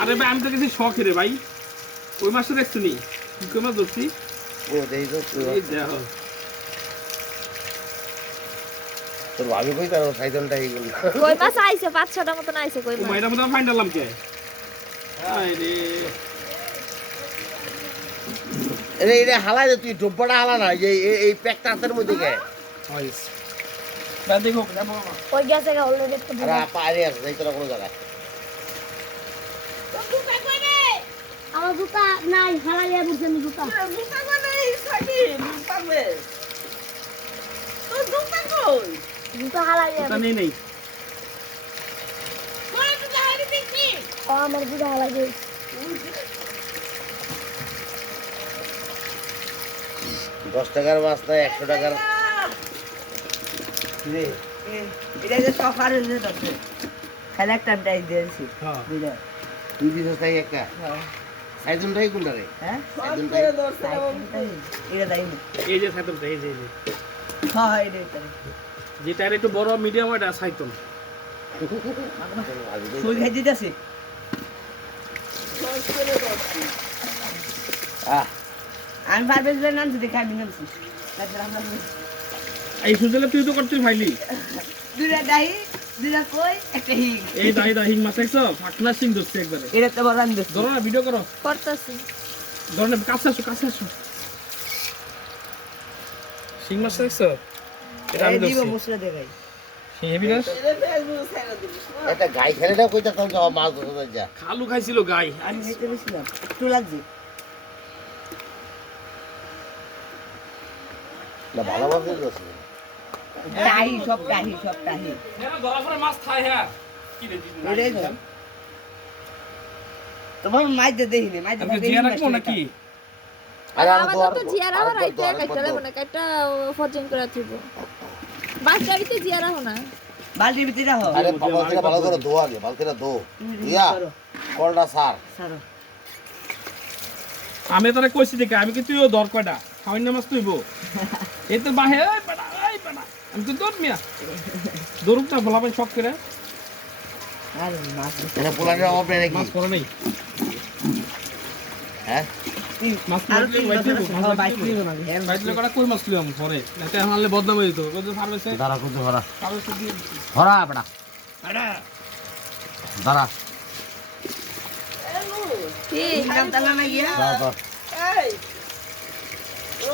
আরে ভাই আমি তো কিছু শখ রে ভাই। ওই মাসে দেখছ নি? কি কই মাছ ধরছি? ও দেই তুই এই দেখো তোর ভাবি কই তার? সাইকেলটা এইগুলো কই মাছ আইছে? পাঁচ ছটা মতন আইছে কই মাছ? মাইরা মধ্যে ফাইন ডাললাম কে? আরে এরে এটা হালাই দে তুই ডব্বাটা হালা না যে এই- এই প্যাকটা হাতের মধ্যে বা দেখো ওই গেছে অলরেডি একটু আছে কোনো জায়গায় আমার জুতা নাই হারালিয়া বুঝছেন জুতা জুতা হারালিয়া ওটা নেই নেই আমার জুতা দশ টাকার না একশো টাকার এটা যে খালি একটা ডাই দিয়েছি। হ্যাঁ। বুঝলে? তুই দিছিস তাই একটা? সাইজনটাই কোনটা রে? হ্যাঁ? সাইজনটাই এটা দাই এই যে সাইতনটা এই যে এই যে। হ্যাঁ হ্যাঁ এটা এটা। যেটা একটু বড় মিডিয়াম সাইতন তুই খাই দিতেছি। আহ। আমি পারবে যে নাম যদি খাবি এই সুজলে তুই তো করছিস ভাইলি। দুটা ডাই দুটা কই একটা হিং। এই দাই দা হিং মাছ দেখছ ফাকনা সিং ধরছে একবারে। এটা তো বড় রান্ধে ধরো না ভিডিও করো। করতেছি। ধরো না কাছে আসো কাছে আসো। শিং মাছ দেখছ এটা আমি দিব মশলা ধরতে যা। খালু খাইছিল গাই। আমি হেঁটে বসলাম একটু লাগছে। না ভালো মাছ সব সব হ্যাঁ মাছ খায় হ্যাঁ। কি রে দিদি এটাই তো। তোমার মাইতে দেখিনি মাইতে আপনি নাকি? আর আমাদের তো জিয়ারা হারাইতে কাটতে লাগবে না কাটটা ফরজেন করে থিব বাস গাড়িতে জিয়ারা হোনা বালতির ভিতরে রাখো। আরে বালতিটা ভালো করে ধো আগে বালতিটা ধো। ইয়া কলটা সার। সারো। আমি তোরে কইছি দেখে আমি কি তুইও দর কয়টা? খাওয়াই না মাছ তুইব? এই তো বাহে আমি তো দৌড় মিয়া দৌড়ুক না বলা শখ করে আরে মাছ পোলাটা অফ নাকি মাছ পরে নেই হ্যাঁ মাছ তিন বাইতে মাছ বাইতে না বাইতে কটা কই মাছ বদনাম হয়ে কত ফার্মেসে দাঁড়া কুদু ধরা ফার্মেসে দিয়ে ধরা বেটা আরে দাঁড়া ঠিক নাম তালা না গিয়া দাঁড়া ধর না আমি শাড়ি পরি না বাস কিনব এটা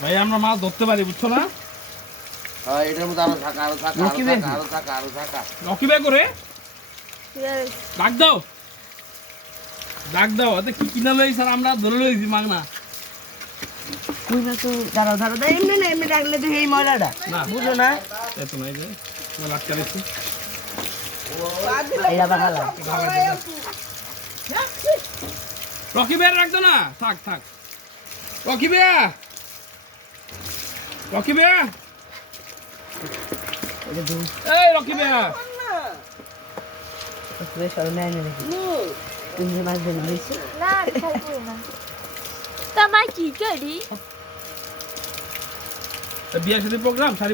ভাই আমরা মাছ ধরতে পারি বুঝছ না? হ্যাঁ এটার মধ্যে আরও থাকা আরও থাকা আরও থাকা আরও থাকা আরও থাকা। রকি ভাই করে ডাক দাও। ডাক দাও এতে কি কিনা আমরা ধরে লইছি মাগনা না তো দাঁড়াও দাঁড়াও দাঁড়াও, এমনি না এমনি তো এই ময়লাটা। না। বুঝো না? এত নাই যে রাখতে রকি না? থাক থাক। রকি রকি দু এই রকি ভাই তুই সর নাই না নাকি? তুমি মাছ দেন হয়েছে না আমি শাড়ি পরি না। তা মা কি করি? বিয়ে সাথে প্রোগ্রাম